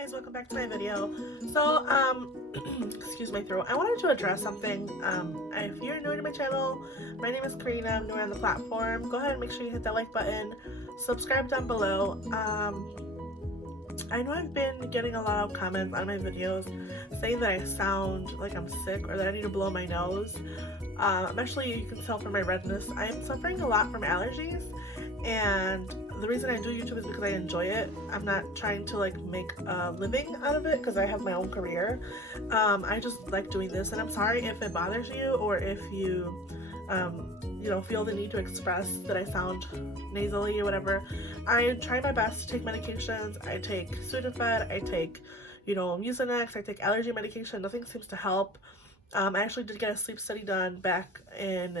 Guys, welcome back to my video. So excuse my throat. I wanted to address something. If you're new to my channel, my name is Karina. I'm new on the platform. Go ahead and make sure you hit that like button, subscribe down below. I know I've been getting a lot of comments on my videos saying that I sound like I'm sick or that I need to blow my nose. Especially, you can tell from my redness, I am suffering a lot from allergies, and the reason I do YouTube is because I enjoy it. I'm not trying to like make a living out of it because I have my own career. I just like doing this, and I'm sorry if it bothers you or if you feel the need to express that I sound nasally or whatever. I try my best to take medications. I take Sudafed, I take Mucinex, I take allergy medication. Nothing seems to help. I actually did get a sleep study done back in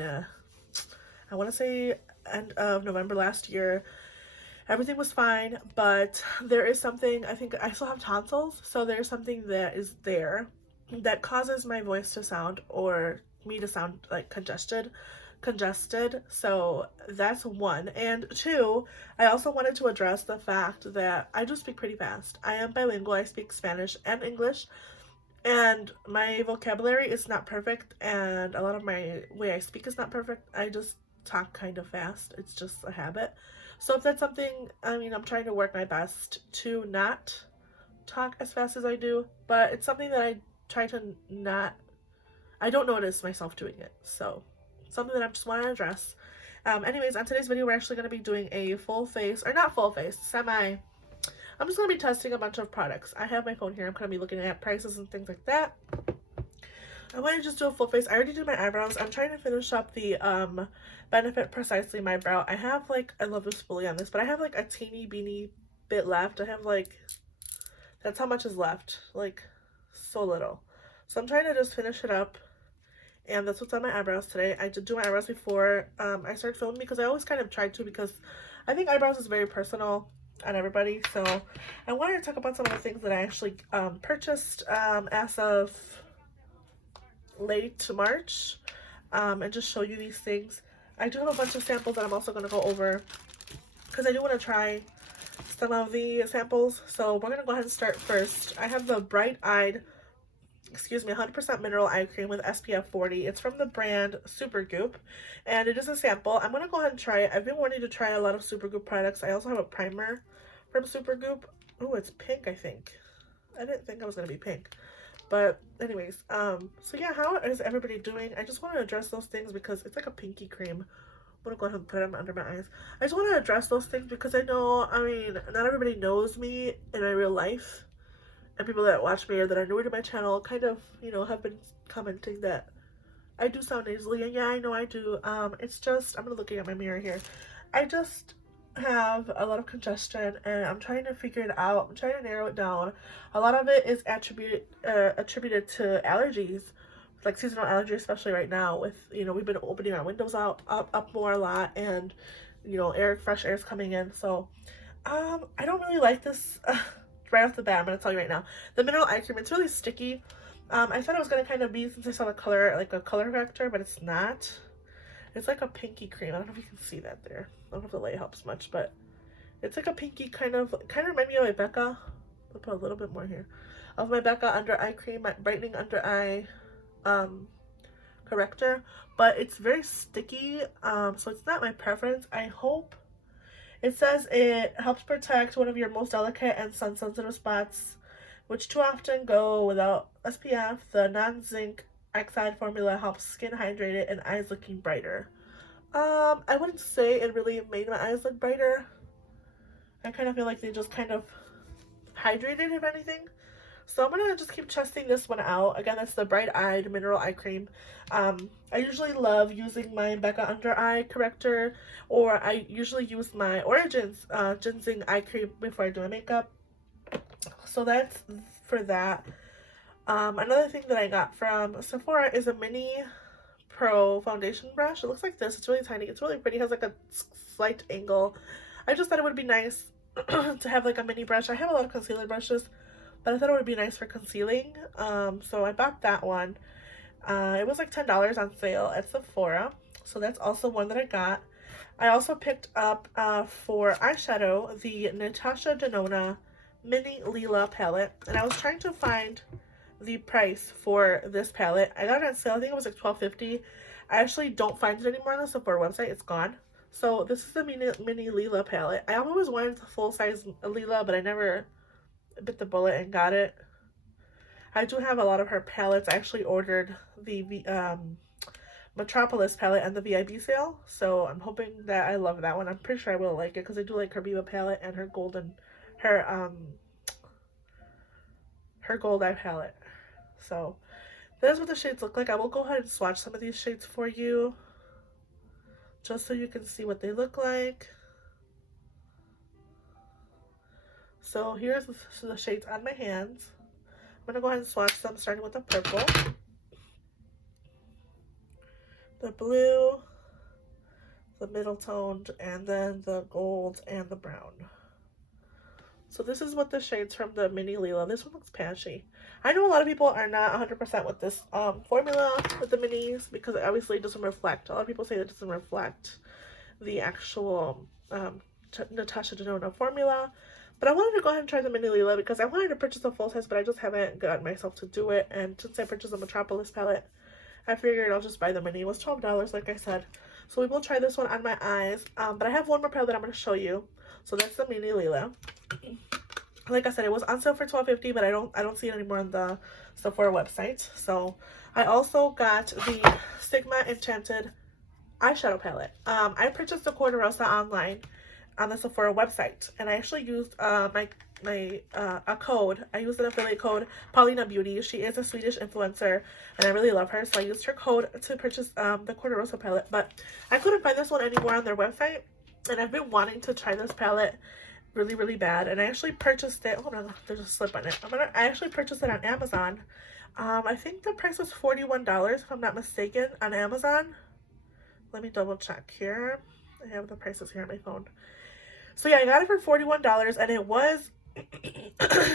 I want to say end of November last year. Everything was fine, but there is something, I think I still have tonsils, so there's something that is there that causes my voice to sound, or me to sound like congested. So that's one. And two, I also wanted to address the fact that I do speak pretty fast. I am bilingual. I speak Spanish and English, and my vocabulary is not perfect, and a lot of my way I speak is not perfect. I just talk kind of fast. It's just a habit. So if that's something, I'm trying to work my best to not talk as fast as I do, but it's something that I try to not, I don't notice myself doing it. So something that I just want to address. Anyways, on today's video, we're actually going to be doing a full face, or not full face, semi. I'm just going to be testing a bunch of products. I have my phone here. I'm going to be looking at prices and things like that. I want to just do a full face. I already did my eyebrows. I'm trying to finish up the Benefit Precisely My Brow. I have I love the spoolie on this, but I have a teeny beanie bit left. I have that's how much is left. So little. So I'm trying to just finish it up. And that's what's on my eyebrows today. I did do my eyebrows before I started filming because I always kind of tried to, because I think eyebrows is very personal on everybody. So I wanted to talk about some of the things that I actually purchased as of late March, and just show you these things. I do have a bunch of samples that I'm also going to go over because I do want to try some of the samples. So we're going to go ahead and start first. I have the Bright Eyed, 100% mineral eye cream with SPF 40. It's from the brand Supergoop, and it is a sample. I'm going to go ahead and try it. I've been wanting to try a lot of Supergoop products. I also have a primer from Supergoop. Oh, it's pink, I think. I didn't think it was going to be pink. But anyways, so yeah, how is everybody doing? I just want to address those things because it's like a pinky cream. I'm going to go ahead and put them under my eyes. I just want to address those things because I know, not everybody knows me in my real life. And people that watch me or that are newer to my channel kind of, have been commenting that I do sound nasally. And yeah, I know I do. It's just, I'm looking at my mirror here. I just have a lot of congestion, and I'm trying to figure it out. I'm trying to narrow it down. A lot of it is attributed to allergies, like seasonal allergies, especially right now with, we've been opening our windows up more a lot, and fresh air is coming in. So I don't really like this. Right off the bat, I'm going to tell you right now, the mineral eye cream, it's really sticky. I thought it was going to kind of be, since I saw the color, like a color corrector, but it's not. It's like a pinky cream. I don't know if you can see that there. I don't know if the light helps much, but it's like a pinky kind of remind me of my Becca. I'll put a little bit more here of my Becca under eye cream, my brightening under eye corrector, but it's very sticky. So it's not my preference. I hope. It says it helps protect one of your most delicate and sun-sensitive spots, which too often go without SPF. The non-zinc oxide formula helps skin hydrated and eyes looking brighter. I wouldn't say it really made my eyes look brighter. I kind of feel like they just kind of hydrated, if anything. So I'm gonna just keep testing this one out. Again, that's the Bright Eyed Mineral Eye Cream. I usually love using my Becca Under Eye Corrector, or I usually use my Origins Ginseng Eye Cream before I do my makeup. So that's for that. Another thing that I got from Sephora is a mini pro foundation brush. It looks like this. It's really tiny. It's really pretty. It has like a slight angle. I just thought it would be nice to have like a mini brush. I have a lot of concealer brushes, but I thought it would be nice for concealing. So I bought that one. It was like $10 on sale at Sephora. So that's also one that I got. I also picked up for eyeshadow the Natasha Denona Mini Lila palette, and I was trying to find the price for this palette. I got it on sale. I think it was like $12.50. I actually don't find it anymore on the Sephora website. It's gone. So this is the mini Lila palette. I always wanted the full size Lila, but I never bit the bullet and got it. I do have a lot of her palettes. I actually ordered the Metropolis palette and the VIB sale, so I'm hoping that I love that one. I'm pretty sure I will like it because I do like her Viva palette and her golden, her gold eye palette. So that's what the shades look like. I will go ahead and swatch some of these shades for you, just so you can see what they look like. So here's the shades on my hands. I'm gonna go ahead and swatch them, starting with the purple, the blue, the middle toned, and then the gold and the brown. So this is what the shades from the mini Lila. This one looks patchy. I know a lot of people are not 100% with this formula with the minis because it obviously doesn't reflect. A lot of people say it doesn't reflect the actual Natasha Denona formula. But I wanted to go ahead and try the mini Lila because I wanted to purchase a full size, but I just haven't gotten myself to do it. And since I purchased the Metropolis palette, I figured I'll just buy the mini. It was $12, like I said. So we will try this one on my eyes. But I have one more palette that I'm going to show you. So that's the mini Lila. Like I said, it was on sale for $12.50, but I don't see it anymore on the Sephora website. So I also got the Sigma Enchanted eyeshadow palette. I purchased the Coridguez online on the Sephora website, and I actually used a code. I used an affiliate code, Paulina Beauty. She is a Swedish influencer, and I really love her, so I used her code to purchase the Coridguez palette. But I couldn't find this one anywhere on their website, and I've been wanting to try this palette really bad, and I actually purchased it. Oh no, there's a slip on it. I actually purchased it on Amazon. I think the price was $41 if I'm not mistaken on Amazon. Let me double check here. I have the prices here on my phone. So yeah, I got it for $41, and it was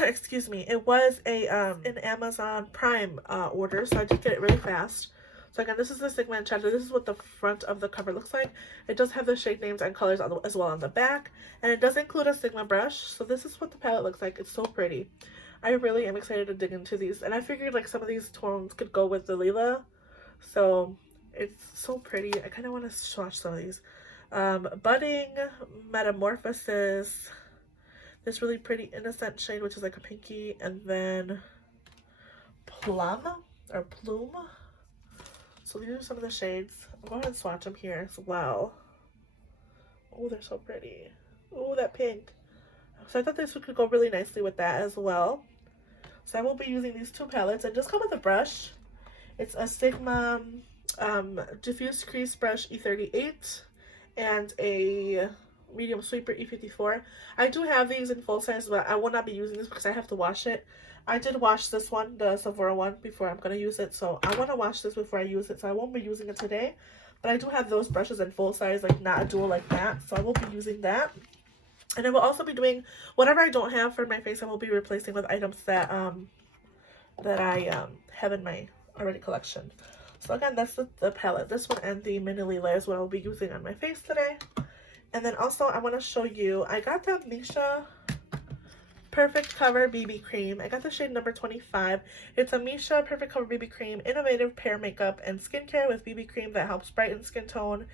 excuse me, it was a an Amazon Prime order, so I did get it really fast. So again, this is the Sigma Enchanted. This is what the front of the cover looks like. It does have the shade names and colors as well on the back, and it does include a Sigma brush. So this is what the palette looks like. It's so pretty. I really am excited to dig into these, and I figured like some of these tones could go with the Lila. So it's so pretty. I kind of want to swatch some of these. Budding, Metamorphosis, this really pretty innocent shade, which is like a pinky, and then Plum or Plume. So these are some of the shades. I'll go ahead and swatch them here as well. Oh, they're so pretty. Oh, that pink. So I thought this could go really nicely with that as well. So I will be using these two palettes, and just come with a brush. It's a Sigma Diffuse Crease Brush E38 and a medium sweeper E54. I do have these in full size, but I will not be using this because I have to wash it. I did wash this one, the Sephora one, before I'm going to use it. So I want to wash this before I use it. So I won't be using it today. But I do have those brushes in full size, like not a dual like that. So I will be using that. And I will also be doing whatever I don't have for my face, I will be replacing with items that I have in my already collection. So again, that's the palette. This one and the mini Lila is what I'll be using on my face today. And then also I want to show you, I got the MISSHA Perfect Cover BB Cream. I got the shade number 25. It's a MISSHA Perfect Cover BB Cream, innovative pair makeup and skincare with BB cream that helps brighten skin tone,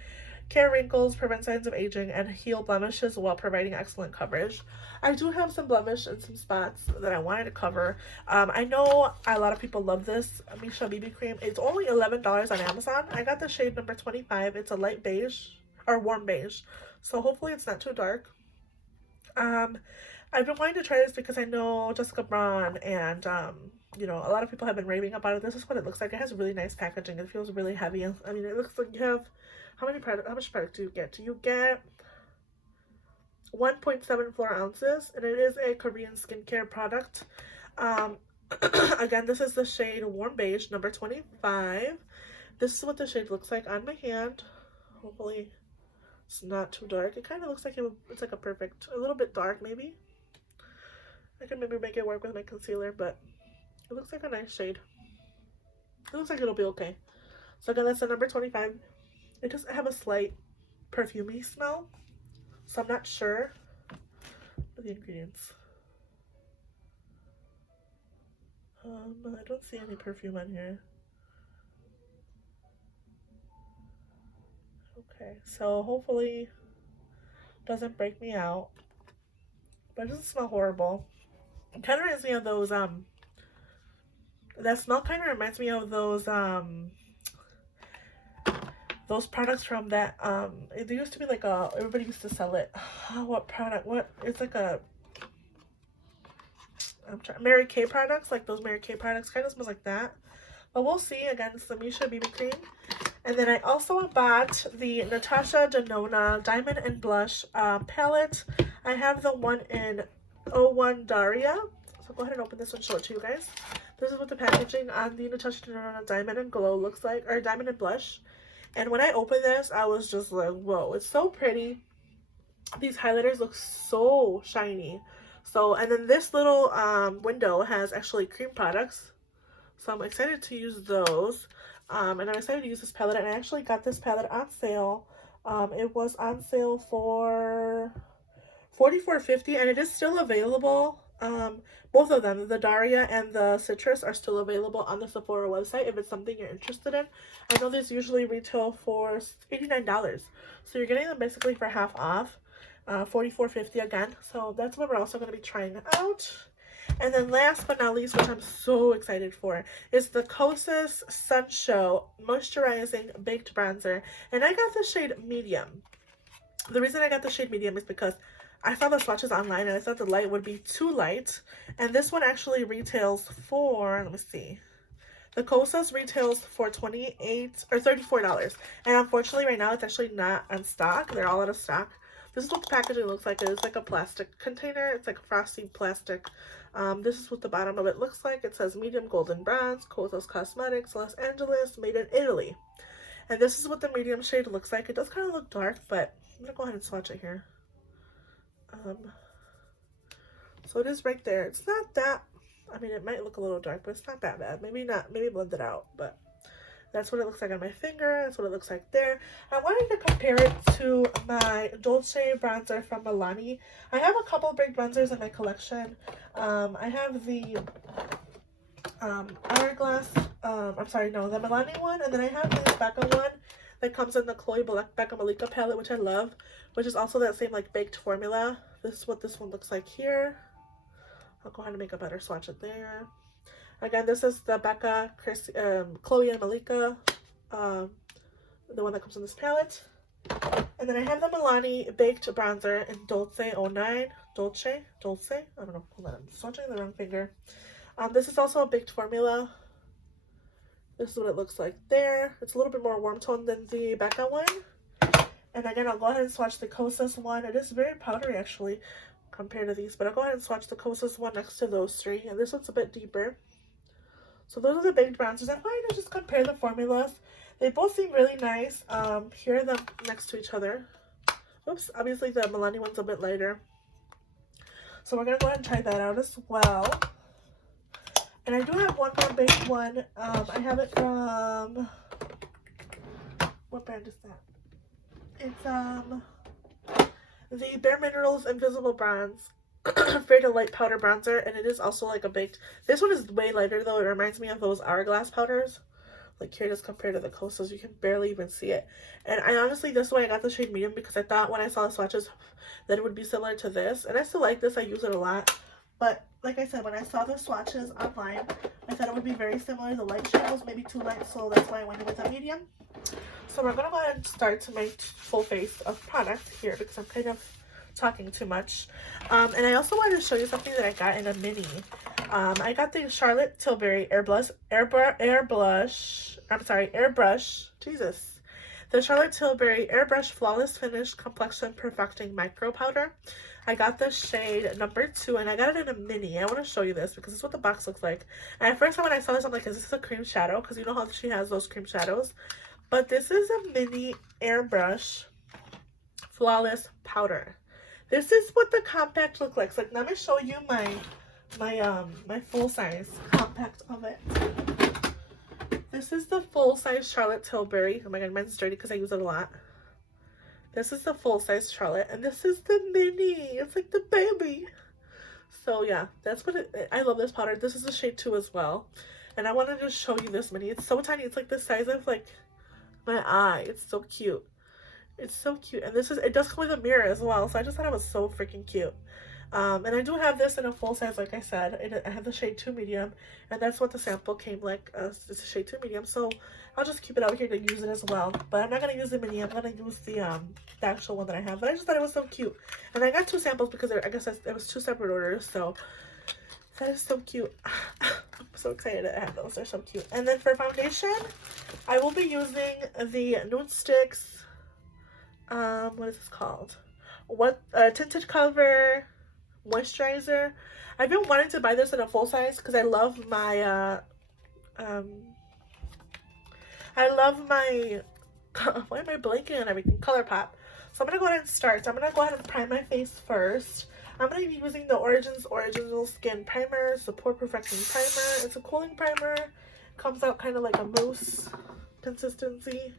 care wrinkles, prevent signs of aging, and heal blemishes while providing excellent coverage. I do have some blemish and some spots that I wanted to cover. I know a lot of people love this MISSHA BB cream. It's only $11 on Amazon. I got the shade number 25. It's a light beige or warm beige, so hopefully it's not too dark. I've been wanting to try this because I know Jessica Braun and you know, a lot of people have been raving about it. This is what it looks like. It has really nice packaging. It feels really heavy. I mean, it looks like you have how much product do you get? Do you get 1.74 ounces, and it is a Korean skincare product. Again, this is the shade Warm Beige, number 25. This is what the shade looks like on my hand. Hopefully it's not too dark. It kind of looks like it's like a little bit dark maybe. I can maybe make it work with my concealer, but it looks like a nice shade. It looks like it'll be okay. So again, that's the number 25. It does have a slight perfumey smell, so I'm not sure of the ingredients. I don't see any perfume on here. Okay, so hopefully it doesn't break me out. But it doesn't smell horrible. It kind of reminds me of those, that smell kind of reminds me of those products from that, it used to be like a, everybody used to sell it. What product? What? It's like a, I'm trying, Mary Kay products, like those Mary Kay products, kind of smells like that. But we'll see. Again, it's the MISSHA BB cream. And then I also bought the Natasha Denona Diamond and Blush palette. I have the one in 01 Daria. So go ahead and open this and show it to you guys. This is what the packaging on the Natasha Denona Diamond and Glow looks like, or Diamond and Blush. And when I opened this, I was just like, whoa, it's so pretty. These highlighters look so shiny. So, and then this little window has actually cream products. So I'm excited to use those. And I'm excited to use this palette. And I actually got this palette on sale. It was on sale for $44.50, and it is still available. Both of them, the Daria and the Citrus, are still available on the Sephora website if it's something you're interested in. I know these usually retail for $89, so you're getting them basically for half off. $44.50 again. So that's what we're also going to be trying out. And then last but not least, which I'm so excited for, is the Kosas Sun Show Moisturizing Baked Bronzer. And I got the shade medium. The reason I got the shade medium is because I saw the swatches online and I thought the light would be too light. And this one actually retails for, let me see. The Kosas retails for $28 or $34. And unfortunately right now it's actually not on stock. They're all out of stock. This is what the packaging looks like. It's like a plastic container. It's like frosty plastic. This is what the bottom of it looks like. It says medium golden bronze, Kosas Cosmetics, Los Angeles, made in Italy. And this is what the medium shade looks like. It does kind of look dark, but I'm going to go ahead and swatch it here. So it is right there. It's not that, I mean, it might look a little dark, but it's not that bad. Maybe not, maybe blend it out, but that's what it looks like on my finger. That's what it looks like there. I wanted to compare it to my Dolce bronzer from Milani. I have a couple big bronzers in my collection. I have the Hourglass, I'm sorry, no, the Milani one, and then I have the Becca one that comes in the Chloe Becca Malika palette, which I love, which is also that same like baked formula. This is what this one looks like here. I'll go ahead and make a better swatch it there. Again, this is the Becca, Chloe and Malika, the one that comes in this palette. And then I have the Milani Baked Bronzer in Dolce 09. Dolce? I don't know. Hold on, I'm swatching the wrong finger. This is also a baked formula. This is what it looks like there. It's a little bit more warm tone than the Becca one. And again, I'll go ahead and swatch the Kosas one. It is very powdery actually compared to these, but I'll go ahead and swatch the Kosas one next to those three. And this one's a bit deeper. So those are the baked bronzers. I wanted to just compare the formulas. They both seem really nice. Here are them next to each other. Oops, obviously the Milani one's a bit lighter. So we're going to go ahead and try that out as well. And I do have one more baked one. I have it from, what brand is that? It's the Bare Minerals Invisible Bronze Fade to Light Powder Bronzer, and it is also like a baked. This one is way lighter though. It reminds me of those Hourglass powders. Like here, just compared to the Kosas, you can barely even see it. And I honestly, this is why I got the shade medium, because I thought when I saw the swatches that it would be similar to this. And I still like this. I use it a lot. But like I said, when I saw the swatches online, I thought it would be very similar. The light shade was maybe too light, so that's why I went with a medium. So we're going to go ahead and start to make full face of product here, because I'm kind of talking too much. And I also wanted to show you something that I got in a mini. I got the Charlotte Tilbury airbrush, Jesus. The Charlotte Tilbury Airbrush Flawless Finish Complexion Perfecting Micro Powder. I got the shade number 2, and I got it in a mini. I want to show you this because this is what the box looks like. And at first time when I saw this, I'm like, is this a cream shadow? Because you know how she has those cream shadows. But this is a mini airbrush flawless powder. This is what the compact looks like. So let me show you my full size compact of it. This is the full size Charlotte Tilbury. Oh my god, mine's dirty because I use it a lot. This is the full size Charlotte, and this is the mini. It's like the baby. So yeah, that's what I love this powder. This is a shade 2 as well. And I want to just show you this mini. It's so tiny. It's like the size of like my eye. It's so cute. It's so cute. And it does come with a mirror as well. So I just thought it was so freaking cute. And I do have this in a full size, like I said. I have the shade 2 medium, and that's what the sample came like. It's a shade 2 medium, so I'll just keep it out here to use it as well. But I'm not gonna use the mini. I'm gonna use the actual one that I have. But I just thought it was so cute, and I got 2 samples because I guess it was 2 separate orders. So that is so cute. I'm so excited to have those. They're so cute. And then for foundation, I will be using the Nude Sticks. What is this called? Tinted Cover moisturizer. I've been wanting to buy this in a full size because I love my why am I blanking on everything? ColourPop. So I'm gonna go ahead and start. So I'm gonna go ahead and prime my face first. I'm gonna be using the Original Skin Primer, Support Perfecting Primer. It's a cooling primer. Comes out kind of like a mousse consistency. I'm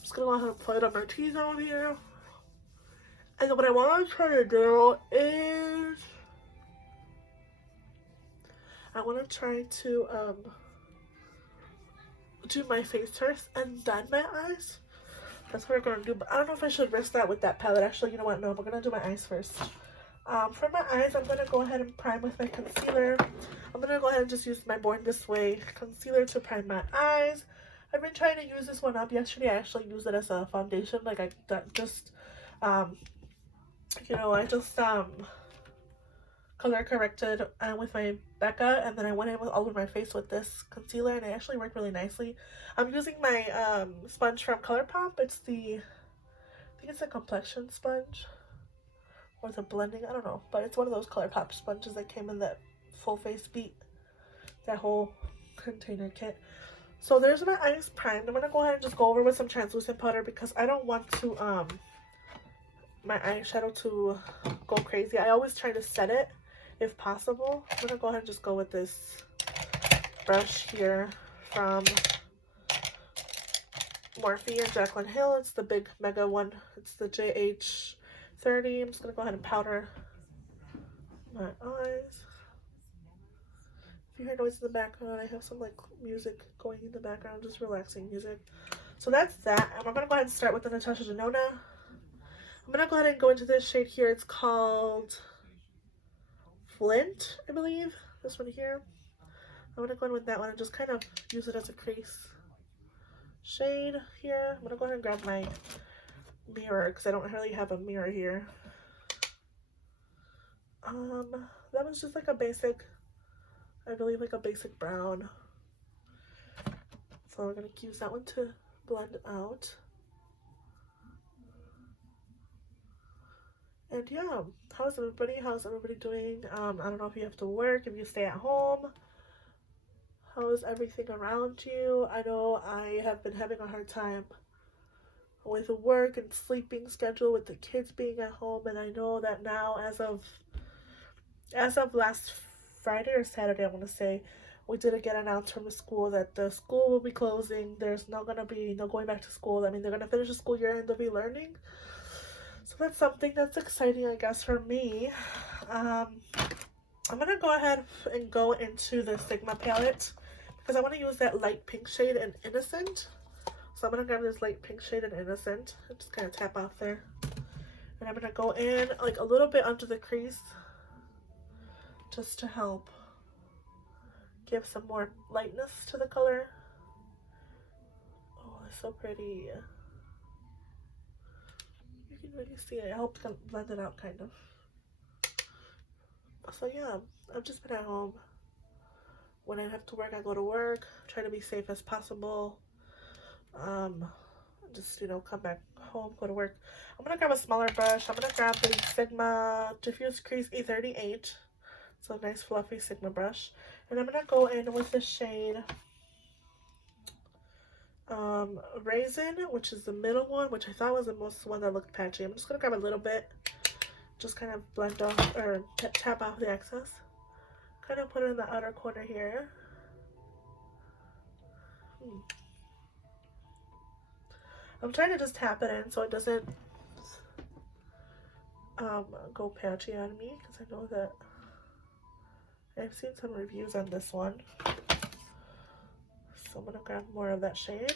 just gonna go ahead and apply it on my T-zone here. And then what I want to try to do is I want to try to do my face first and then my eyes. That's what we're going to do, but I don't know if I should risk that with that palette. Actually, you know what? No, we're going to do my eyes first. For my eyes, I'm going to go ahead and prime with my concealer. I'm going to go ahead and just use my Born This Way concealer to prime my eyes. I've been trying to use this one up. Yesterday, I actually used it as a foundation. Like, I just color corrected with my Becca, and then I went in with all over my face with this concealer, and it actually worked really nicely. I'm using my sponge from ColourPop. I think it's a complexion sponge or the blending, I don't know, but it's one of those ColourPop sponges that came in that full face beat, that whole container kit. So there's my eyes primed. I'm gonna go ahead and just go over with some translucent powder because I don't want to my eyeshadow to go crazy. I always try to set it if possible. I'm gonna go ahead and just go with this brush here from Morphe and Jaclyn Hill. It's the big mega one. It's the JH30. I'm just gonna go ahead and powder my eyes. If you hear noise in the background, I have some like music going in the background, just relaxing music. So that's that. And we're gonna go ahead and start with the Natasha Denona. I'm gonna go ahead and go into this shade here. It's called Flint, I believe. This one here. I'm gonna go in with that one and just kind of use it as a crease shade here. I'm gonna go ahead and grab my mirror because I don't really have a mirror here. That was just like a basic, I believe like a basic brown. So we're gonna use that one to blend out. And yeah, how's everybody? How's everybody doing? I don't know if you have to work, if you stay at home. How is everything around you? I know I have been having a hard time with work and sleeping schedule with the kids being at home, and I know that now as of last Friday or Saturday, I want to say, we did get announced from the school that the school will be closing. There's not gonna be no going back to school. I mean, they're gonna finish the school year and they'll be learning. So that's something that's exciting, I guess, for me. I'm gonna go ahead and go into the Sigma palette because I want to use that light pink shade in Innocent. So I'm gonna grab this light pink shade in Innocent and just kind of tap off there. And I'm gonna go in like a little bit under the crease just to help give some more lightness to the color. Oh, it's so pretty. You can really see it. It helps blend it out kind of. So yeah, I've just been at home. When I have to work, I go to work. Try to be safe as possible. Just, you know, come back home, go to work. I'm gonna grab a smaller brush. I'm gonna grab the Sigma Diffuse Crease E38. It's a nice fluffy Sigma brush. And I'm gonna go in with the shade Raisin, which is the middle one, which I thought was the most one that looked patchy. I'm just gonna grab a little bit, just kind of blend off or tap off the excess. Kind of put it in the outer corner here. I'm trying to just tap it in so it doesn't go patchy on me, because I know that I've seen some reviews on this one, so I'm gonna grab more of that shade.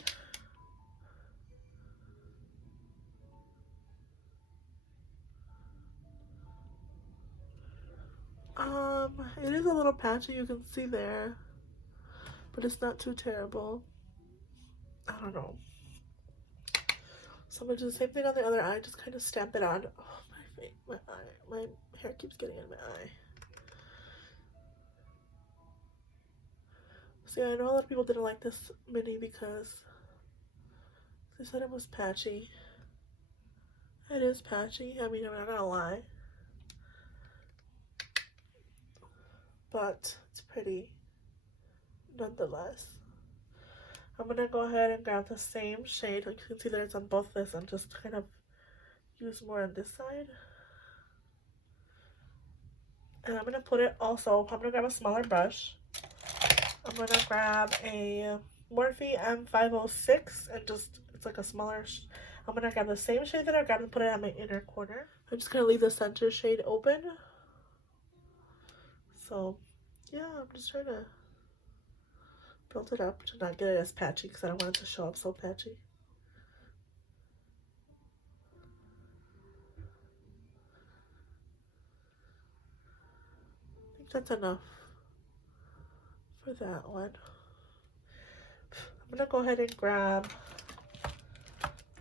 It is a little patchy, you can see there, but it's not too terrible. I don't know. So I'm gonna do the same thing on the other eye, just kind of stamp it on. Oh, my eye, my hair keeps getting in my eye. See, I know a lot of people didn't like this mini because they said it was patchy. It is patchy, I mean, I'm not gonna lie. But it's pretty nonetheless. I'm gonna go ahead and grab the same shade. Like you can see that it's on both this and just kind of use more on this side. And I'm gonna put it also, I'm gonna grab a smaller brush. I'm gonna grab a Morphe M506 and just, it's like a smaller, I'm gonna grab the same shade that I grabbed and put it on my inner corner. I'm just gonna leave the center shade open. So yeah, I'm just trying to build it up to not get it as patchy because I don't want it to show up so patchy. I think that's enough for that one. I'm gonna go ahead and grab,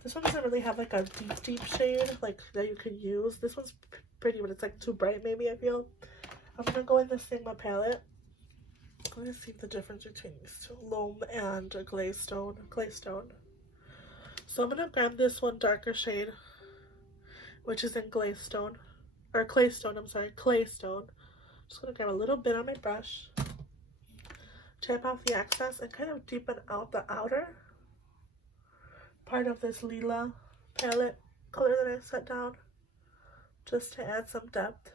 this one doesn't really have like a deep shade like that you can use. This one's pretty, but it's like too bright maybe, I feel. I'm gonna go in the Sigma palette. I'm gonna see the difference between these two, loam and claystone. So I'm gonna grab this one darker shade, which is in claystone. Just gonna grab a little bit on my brush, tap off the excess, and kind of deepen out the outer part of this Lila palette color that I set down, just to add some depth.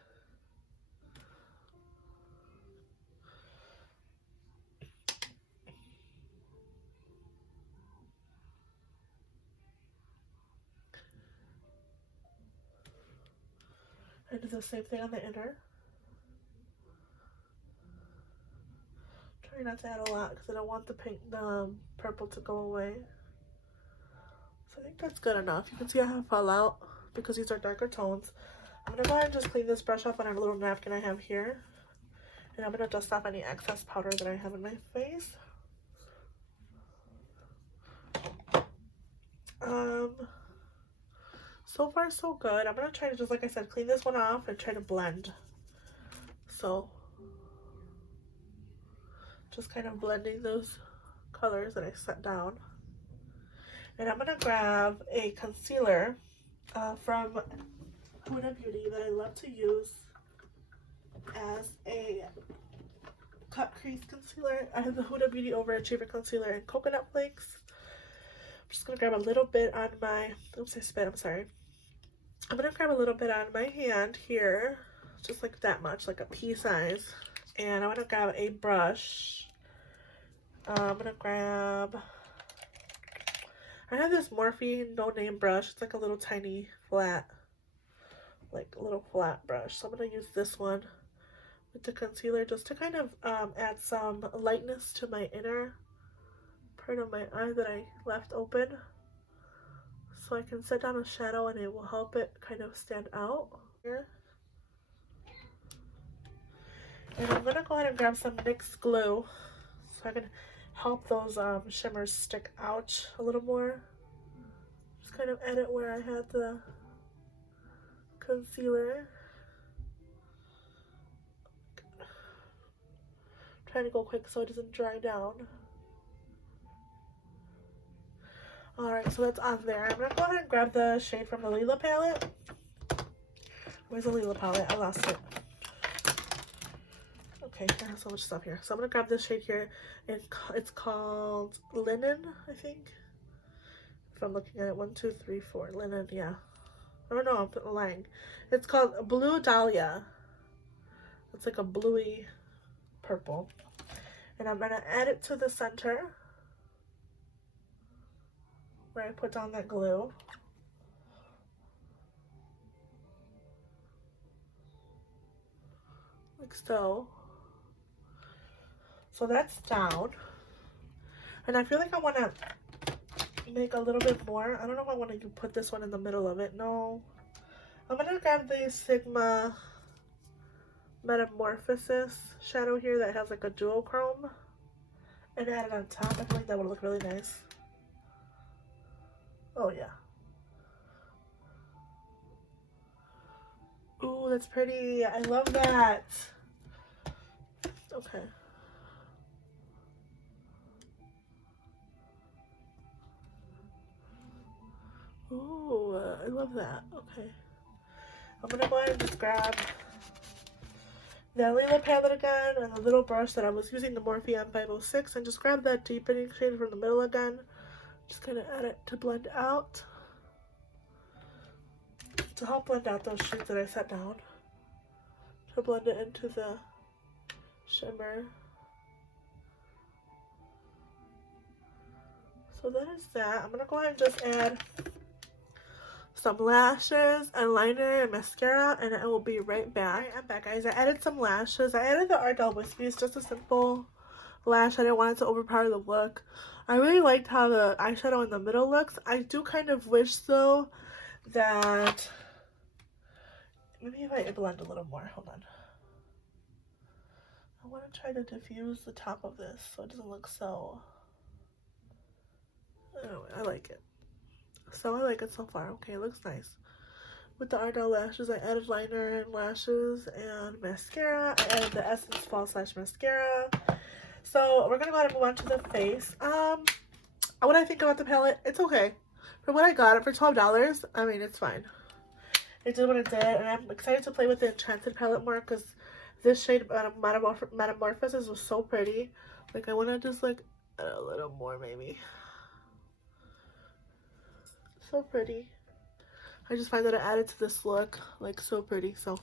I do the same thing on the inner. Try not to add a lot because I don't want the purple to go away. So I think that's good enough. You can see I have fallout because these are darker tones. I'm gonna go ahead and just clean this brush off on a little napkin I have here. And I'm gonna dust off any excess powder that I have in my face. So far so good. I'm gonna try to just, like I said, clean this one off and try to blend. So just kind of blending those colors that I set down. And I'm gonna grab a concealer from Huda Beauty that I love to use as a cut crease concealer. I have the Huda Beauty Overachiever Concealer in Coconut Flakes. I'm just gonna grab a little bit on my, oops, I spit, I'm sorry. I'm gonna grab a little bit on my hand here, just like that much, like a pea size. And I'm gonna grab a brush. I'm gonna grab, I have this Morphe no name brush. It's like a little tiny flat, like a little flat brush. So I'm gonna use this one with the concealer just to kind of add some lightness to my inner part of my eye that I left open, so I can set down a shadow and it will help it kind of stand out here. And I'm gonna go ahead and grab some NYX glue so I can help those shimmers stick out a little more. Just kind of edit where I had the concealer. Trying to go quick so it doesn't dry down. Alright, so that's on there. I'm gonna go ahead and grab the shade from the Lila palette. Where's the Lila palette? I lost it. Okay, I have so much stuff here. So I'm gonna grab this shade here. It's called Linen, I think. If I'm looking at it, 1, 2, 3, 4. Linen, yeah. I don't know, I'm lying. It's called Blue Dahlia. It's like a bluey purple. And I'm gonna add it to the center where I put down that glue. Like so. So that's down. And I feel like I want to make a little bit more. I don't know if I want to put this one in the middle of it. No. I'm going to grab the Sigma Metamorphosis shadow here that has like a duochrome and add it on top. I feel like that would look really nice. Oh yeah. Ooh, that's pretty. I love that. Okay. Ooh, I love that. Okay. I'm gonna go ahead and just grab the Lila palette again and the little brush that I was using, the Morphe M506, and just grab that deepening shade from the middle again. Just kind of add it to blend out. To help blend out those shades that I set down. To blend it into the shimmer. So that is that. I'm gonna go ahead and just add some lashes, eyeliner, and mascara, and I will be right back. I'm back, guys. I added some lashes. I added the Ardell Wispies, just a simple lash. I didn't want it to overpower the look. I really liked how the eyeshadow in the middle looks. I do kind of wish, though, that maybe if I blend a little more. Hold on. I want to try to diffuse the top of this so it doesn't look so... Anyway, I like it. So I like it so far. Okay, it looks nice. With the Ardell lashes, I added liner and lashes and mascara. I added the Essence Fall Slash Mascara. So we're gonna go ahead and move on to the face. What I think about the palette, it's okay. For what I got it for $12, I mean, it's fine. It did what it did, and I'm excited to play with the Enchanted palette more because this shade, Metamorphosis, was so pretty. Like, I want to just, like, add a little more, maybe. So pretty. I just find that it added to this look, like, so pretty. So,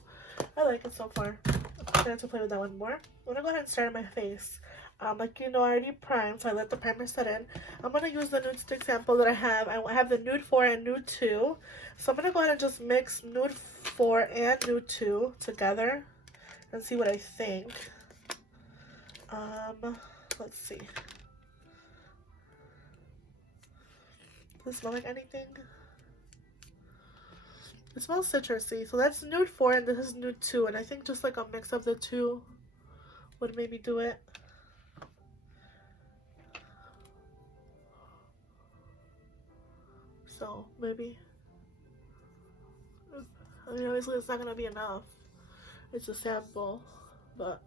I like it so far. I'm excited to play with that one more. I'm going to go ahead and start on my face. Like you know, I already primed, so I let the primer set in. I'm going to use the nude stick sample that I have. I have the nude 4 and nude 2. So I'm going to go ahead and just mix nude 4 and nude 2 together and see what I think. Let's see. Does it smell like anything? It smells citrusy. So that's nude 4 and this is nude 2. And I think just like a mix of the two would maybe do it. So maybe, I mean, obviously it's not gonna be enough. It's a sample, but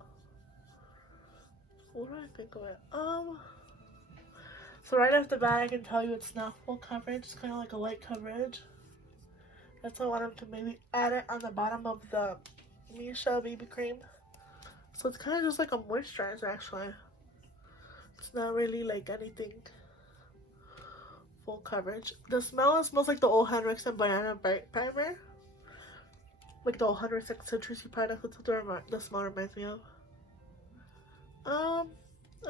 what do I think of it? So right off the bat, I can tell you it's not full coverage. It's kind of like a light coverage. That's why I wanted to maybe add it on the bottom of the MISSHA BB cream. So it's kind of just like a moisturizer, actually. It's not really like anything full coverage. The smell smells like the old Henrik's and Banana Bright primer. Like the old Henrik's citrusy product. That's what the smell reminds me of. I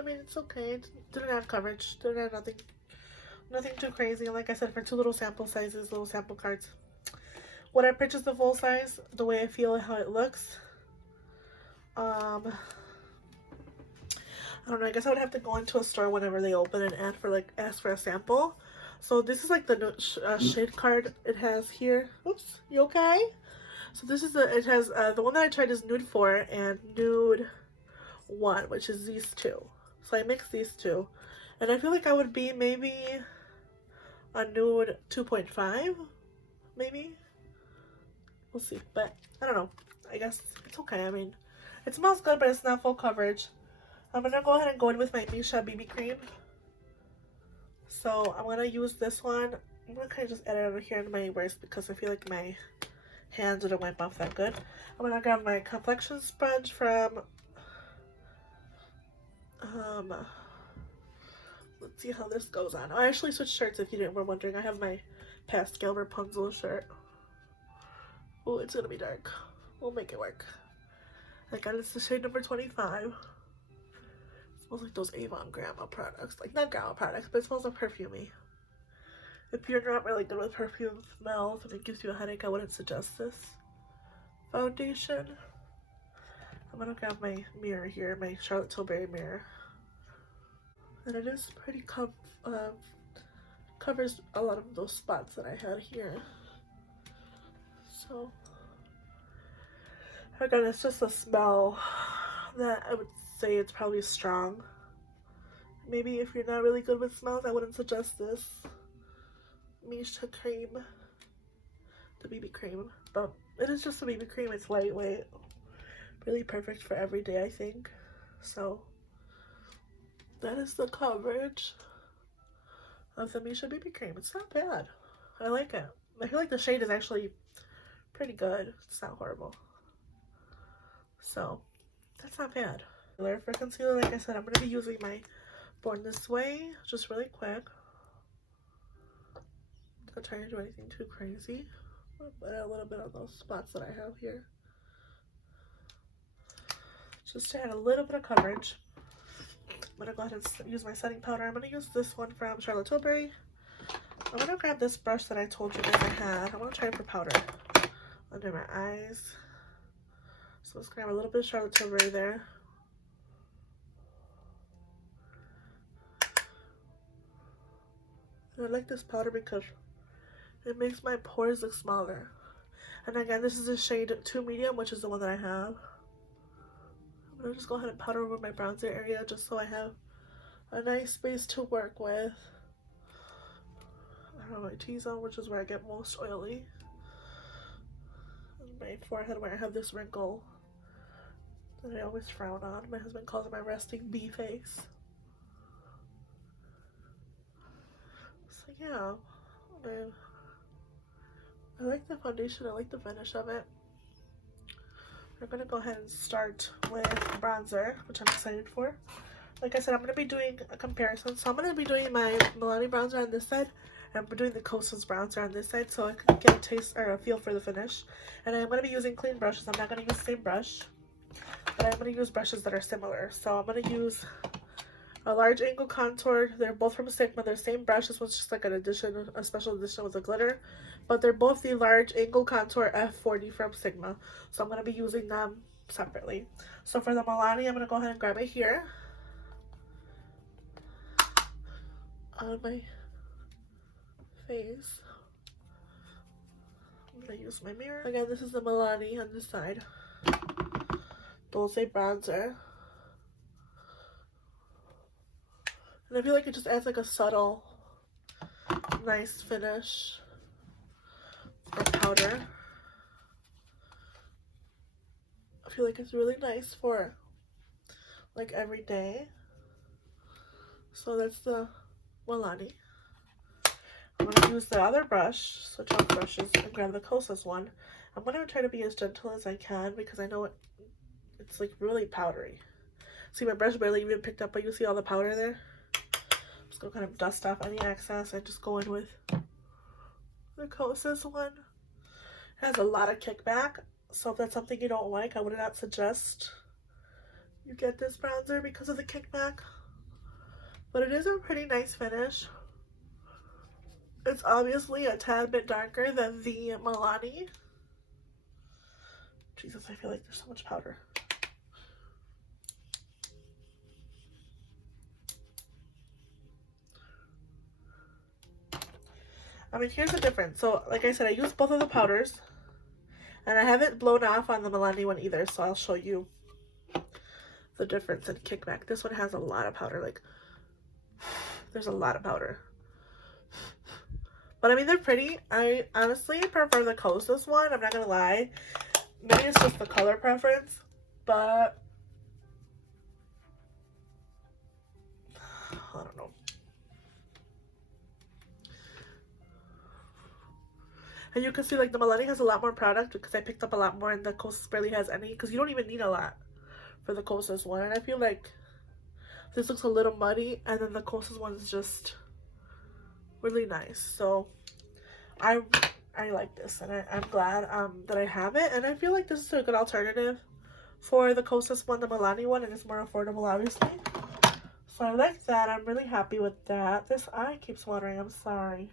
mean, it's okay. It didn't have coverage. Didn't have nothing too crazy. And like I said, for two little sample sizes, little sample cards. When I purchased the full size, the way I feel how it looks, I don't know. I guess I would have to go into a store whenever they open and ask for a sample. So this is like the shade card it has here. Oops, you okay? So this is it has the one that I tried is nude 4 and nude 1, which is these two. So I mixed these two, and I feel like I would be maybe a nude 2.5, maybe. We'll see, but I don't know. I guess it's okay. I mean, it smells good, but it's not full coverage. I'm gonna go ahead and go in with my MISSHA BB cream. So I'm gonna use this one. I'm gonna kind of just add it over here in my wrist because I feel like my hands didn't wipe off that good. I'm gonna grab my complexion sponge from let's see how this goes on. I actually switched shirts if you were wondering. I have my Pascal Rapunzel shirt. Oh, it's gonna be dark. We'll make it work. I got it's the shade number 25. It smells like those Avon Grandma products. Like, not Grandma products, but it smells like perfumey. If you're not really good with perfume smells and it gives you a headache, I wouldn't suggest this foundation. I'm gonna grab my mirror here, my Charlotte Tilbury mirror. And it is pretty covers a lot of those spots that I had here. So again, it's just a smell that I would say it's probably strong. Maybe if you're not really good with smells, I wouldn't suggest this MISSHA cream, the BB cream. But it is just a BB cream. It's lightweight, really perfect for every day, I think. So that is the coverage of the MISSHA BB cream. It's not bad. I like it. I feel like the shade is actually pretty good. It's not horrible. So that's not bad. For concealer, like I said, I'm going to be using my Born This Way, just really quick. Not trying to do anything too crazy, but a little bit on those spots that I have here. Just to add a little bit of coverage. I'm going to go ahead and use my setting powder. I'm going to use this one from Charlotte Tilbury. I'm going to grab this brush that I told you guys I had. I want to try it for powder under my eyes. So let's grab a little bit of Charlotte Tilbury there. And I like this powder because it makes my pores look smaller. And again, this is the shade 2 Medium, which is the one that I have. I'm going to just go ahead and powder over my bronzer area just so I have a nice space to work with. I have my T-zone, which is where I get most oily. And my forehead, where I have this wrinkle that I always frown on. My husband calls it my resting bee face. So yeah, I like the foundation. I like the finish of it. We're going to go ahead and start with bronzer, which I'm excited for. Like I said, I'm going to be doing a comparison. So I'm going to be doing my Milani bronzer on this side, and I'm doing the Kosas bronzer on this side, so I can get a taste or a feel for the finish. And I'm going to be using clean brushes. I'm not going to use the same brush, but I'm going to use brushes that are similar. So I'm going to use a large angle contour. They're both from Sigma. They're the same brush. This one's just like an addition, a special edition with a glitter. But they're both the large angle contour F40 from Sigma. So I'm going to be using them separately. So for the Milani, I'm going to go ahead and grab it here on my face. I'm going to use my mirror. Again, this is the Milani on this side. Dulce bronzer. And I feel like it just adds like a subtle, nice finish for powder. I feel like it's really nice for like every day. So that's the Milani. I'm going to use the other brush, switch out brushes, and grab the Kosas one. I'm going to try to be as gentle as I can because I know it's like really powdery. See, my brush barely even picked up, but you see all the powder there? Just gonna kind of dust off any excess and just go in with the Kosas one. It has a lot of kickback, so if that's something you don't like, I would not suggest you get this bronzer because of the kickback. But it is a pretty nice finish. It's obviously a tad bit darker than the Milani. Jesus, I feel like there's so much powder. I mean, here's the difference. So, like I said, I used both of the powders. And I haven't blown off on the Milani one either, so I'll show you the difference in kickback. This one has a lot of powder. Like, there's a lot of powder. But, I mean, they're pretty. I honestly prefer the Kosas one. I'm not going to lie. Maybe it's just the color preference. But, I don't know. And you can see like the Milani has a lot more product because I picked up a lot more and the Kosas barely has any, because you don't even need a lot for the Kosas one. And I feel like this looks a little muddy and then the Kosas one is just really nice. So I like this and I'm glad that I have it. And I feel like this is a good alternative for the Kosas one, the Milani one, and it's more affordable obviously. So I like that. I'm really happy with that. This eye keeps watering. I'm sorry.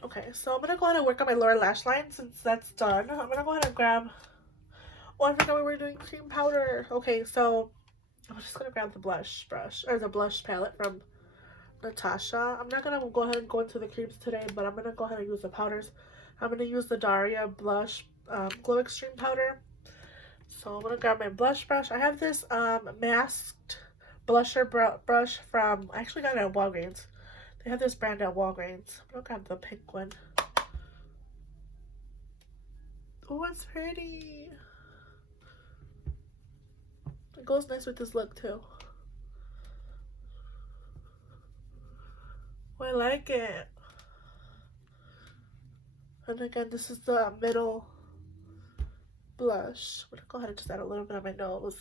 Okay, so I'm going to go ahead and work on my lower lash line since that's done. I'm going to go ahead and grab... Oh, I forgot we were doing cream powder. Okay, so I'm just gonna grab the blush brush, or the blush palette from Natasha. I'm not gonna go ahead and go into the creams today, but I'm gonna go ahead and use the powders. I'm gonna use the Daria blush glow extreme powder. So I'm gonna grab my blush brush. I have this masked blusher brush from, I actually got it at Walgreens. They have this brand at Walgreens. I'm gonna grab the pink one. Oh, it's pretty. It goes nice with this look too. Oh, I like it. And again, this is the middle blush. I'm gonna go ahead and just add a little bit on my nose.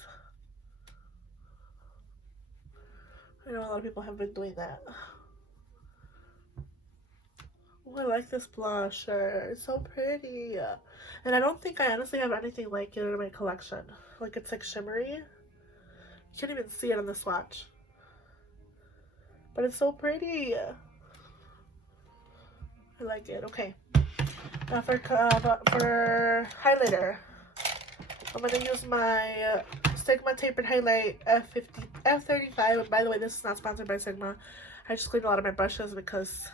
I know a lot of people have been doing that. Oh, I like this blusher. It's so pretty. And I don't think I honestly have anything like it in my collection. Like, it's like shimmery. You can't even see it on the swatch. But it's so pretty. I like it. Okay. Now for highlighter, I'm going to use my Sigma Tapered Highlight F35. And by the way, this is not sponsored by Sigma. I just cleaned a lot of my brushes because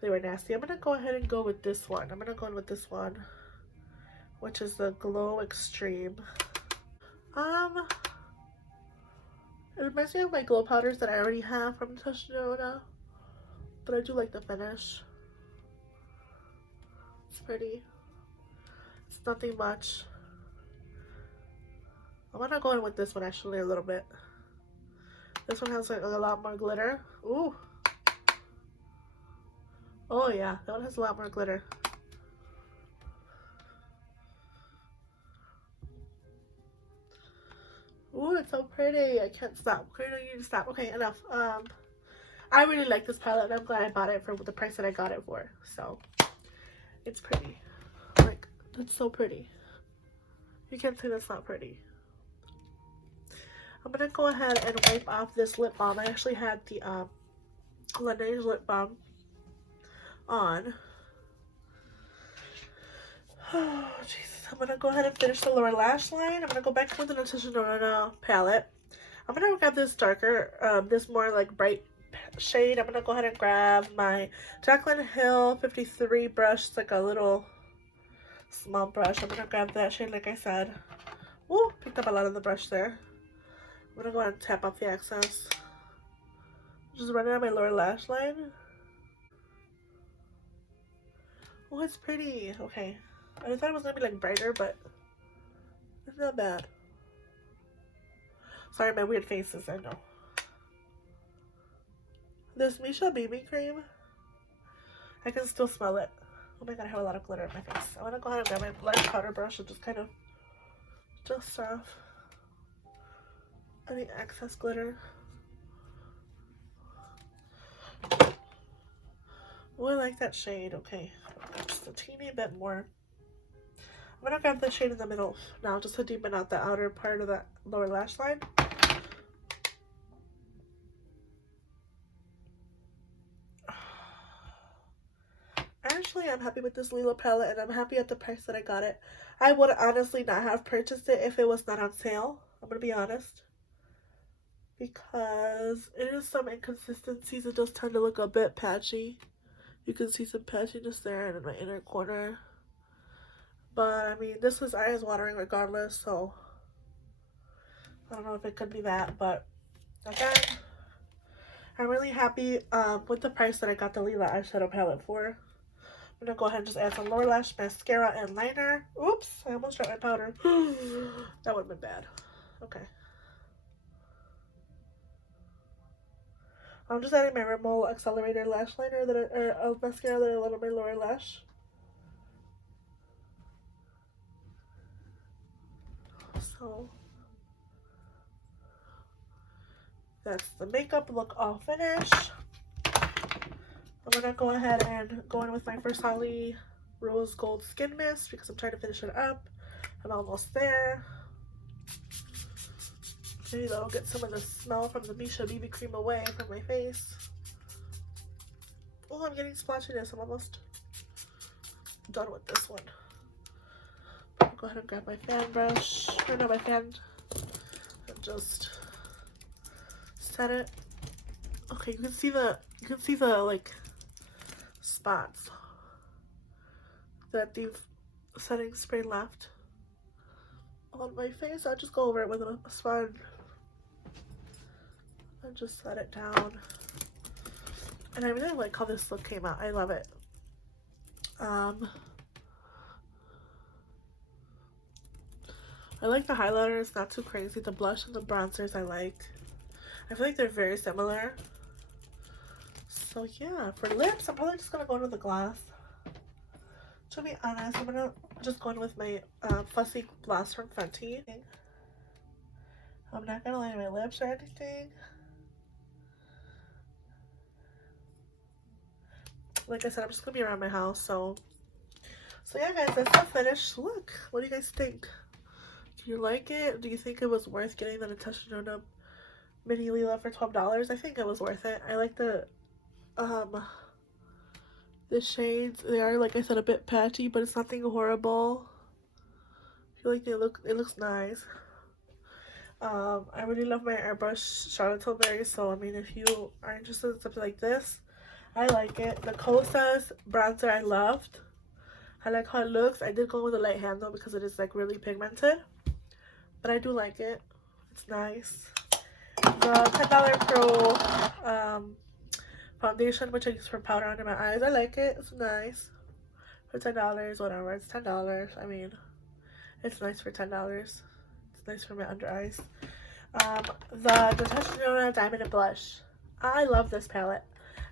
they were nasty. I'm going to go ahead and go with this one. I'm going to go in with this one, which is the Glow Extreme. It reminds me of my glow powders that I already have from Natasha Denona, but I do like the finish. It's pretty. It's nothing much. I'm gonna go in with this one actually a little bit. This one has like a lot more glitter. Ooh. Oh yeah, that one has a lot more glitter. Ooh, it's so pretty. I can't stop. Karina, you need to stop. Okay, enough. I really like this palette, and I'm glad I bought it for the price that I got it for. So, it's pretty. Like, it's so pretty. You can't say that's not pretty. I'm gonna go ahead and wipe off this lip balm. I actually had the Laneige lip balm on. Oh, Jesus. I'm gonna go ahead and finish the lower lash line. I'm gonna go back with the Natasha Denona palette. I'm gonna grab this darker, this more like bright shade. I'm gonna go ahead and grab my Jaclyn Hill 53 brush. It's like a little small brush. I'm gonna grab that shade like I said. Woo! Picked up a lot of the brush there. I'm gonna go ahead and tap off the excess. Just run it on my lower lash line. Oh, it's pretty. Okay. I thought it was gonna be like brighter, but it's not bad. Sorry, my weird faces, I know. This MISSHA BB cream, I can still smell it. Oh my god, I have a lot of glitter in my face. I want to go ahead and grab my large powder brush and just kind of dust off any excess glitter. Oh, I like that shade. Okay, just a teeny bit more. I'm gonna grab the shade in the middle now just to deepen out the outer part of that lower lash line. Actually, I'm happy with this Lila palette, and I'm happy at the price that I got it. I would honestly not have purchased it if it was not on sale. I'm gonna be honest. Because it is some inconsistencies. It does tend to look a bit patchy. You can see some patchiness there and in my inner corner. But, I mean, this was eyes watering regardless, so I don't know if it could be that. But, again, I'm really happy with the price that I got the Lila eyeshadow palette for. I'm gonna go ahead and just add some lower lash mascara and liner. Oops, I almost dropped my powder. That would have been bad. Okay. I'm just adding my Rimmel Accelerator lash liner or mascara that I love on my lower lash. So that's the makeup look all finished. I'm gonna go ahead and go in with my Farsali Rose Gold Skin Mist because I'm trying to finish it up. I'm almost there. Maybe that'll get some of the smell from the MISSHA BB cream away from my face. Oh, I'm getting splotchiness. I'm almost done with this one. I'll go ahead and grab my fan brush, or no, my fan, and just set it. Okay, you can see the like spots that the setting spray left on my face. I'll just go over it with a sponge and just set it down. And I really like how this look came out. I love it. I like the highlighter. It's not too crazy. The blush and the bronzers I like. I feel like they're very similar. So yeah, for lips, I'm probably just gonna go into the gloss. To be honest, I'm gonna just go in with my Fussy gloss from Fenty. I'm not gonna line my lips or anything. Like I said, I'm just gonna be around my house. So yeah, guys, that's the finished look. What do you guys think? Do you like it? Do you think it was worth getting the Natasha Denona Mini Lila for $12? I think it was worth it. I like the shades. They are, like I said, a bit patchy, but it's nothing horrible. I feel like it looks nice. I really love my airbrush Charlotte Tilbury, so I mean, if you are interested in something like this, I like it. The Kosas bronzer I loved. I like how it looks. I did go with a light hand though because it is like really pigmented, but I do like it. It's nice. The $10 Pro foundation, which I use for powder under my eyes, I like it. It's nice for $10. Whatever, it's $10. I mean, it's nice for $10. It's nice for my under eyes. The Natasha Denona Diamond and Blush. I love this palette.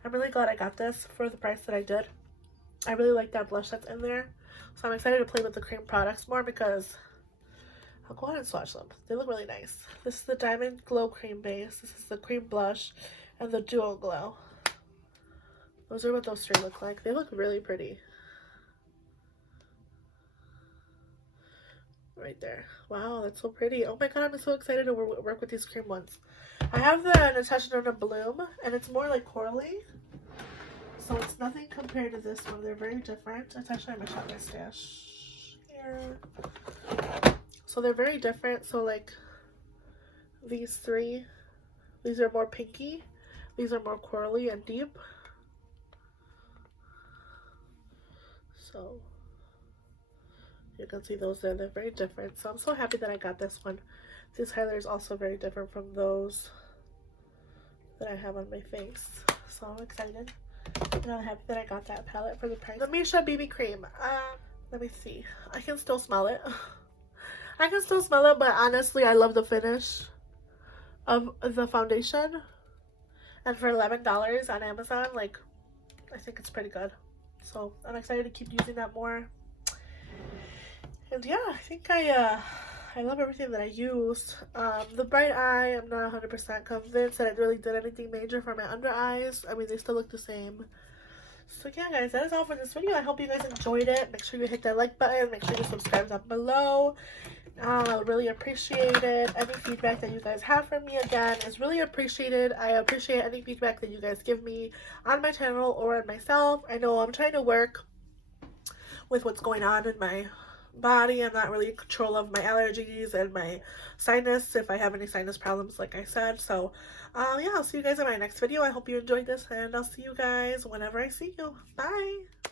I'm really glad I got this for the price that I did. I really like that blush that's in there. So I'm excited to play with the cream products more because I'll go ahead and swatch them. They look really nice. This is the Diamond Glow Cream Base. This is the Cream Blush and the Duo Glow. Those are what those three look like. They look really pretty. Right there. Wow, that's so pretty. Oh my god, I'm so excited to work with these cream ones. I have the Natasha Denona Bloom, and it's more like corally. So it's nothing compared to this one. They're very different. It's actually my shot my stash here. So they're very different. So like these three, these are more pinky. These are more corally and deep. So you can see those there. They're very different. So I'm so happy that I got this one. This highlighter is also very different from those that I have on my face. So I'm excited. And I'm happy that I got that palette for the price. The MISSHA BB cream. Let me see. I can still smell it. I can still smell it, but honestly, I love the finish of the foundation. And for $11 on Amazon, like, I think it's pretty good. So I'm excited to keep using that more. And yeah, I think I love everything that I used. The bright eye, I'm not 100% convinced that it really did anything major for my under eyes. I mean, they still look the same. So yeah, guys, that is all for this video. I hope you guys enjoyed it. Make sure you hit that like button. Make sure you subscribe down below. I really appreciate it. Any feedback that you guys have for me, again, is really appreciated. I appreciate any feedback that you guys give me on my channel or on myself. I know I'm trying to work with what's going on in my body. I'm not really in control of my allergies and my sinus, if I have any sinus problems, like I said. So yeah, I'll see you guys in my next video. I hope you enjoyed this, and I'll see you guys whenever I see you. Bye.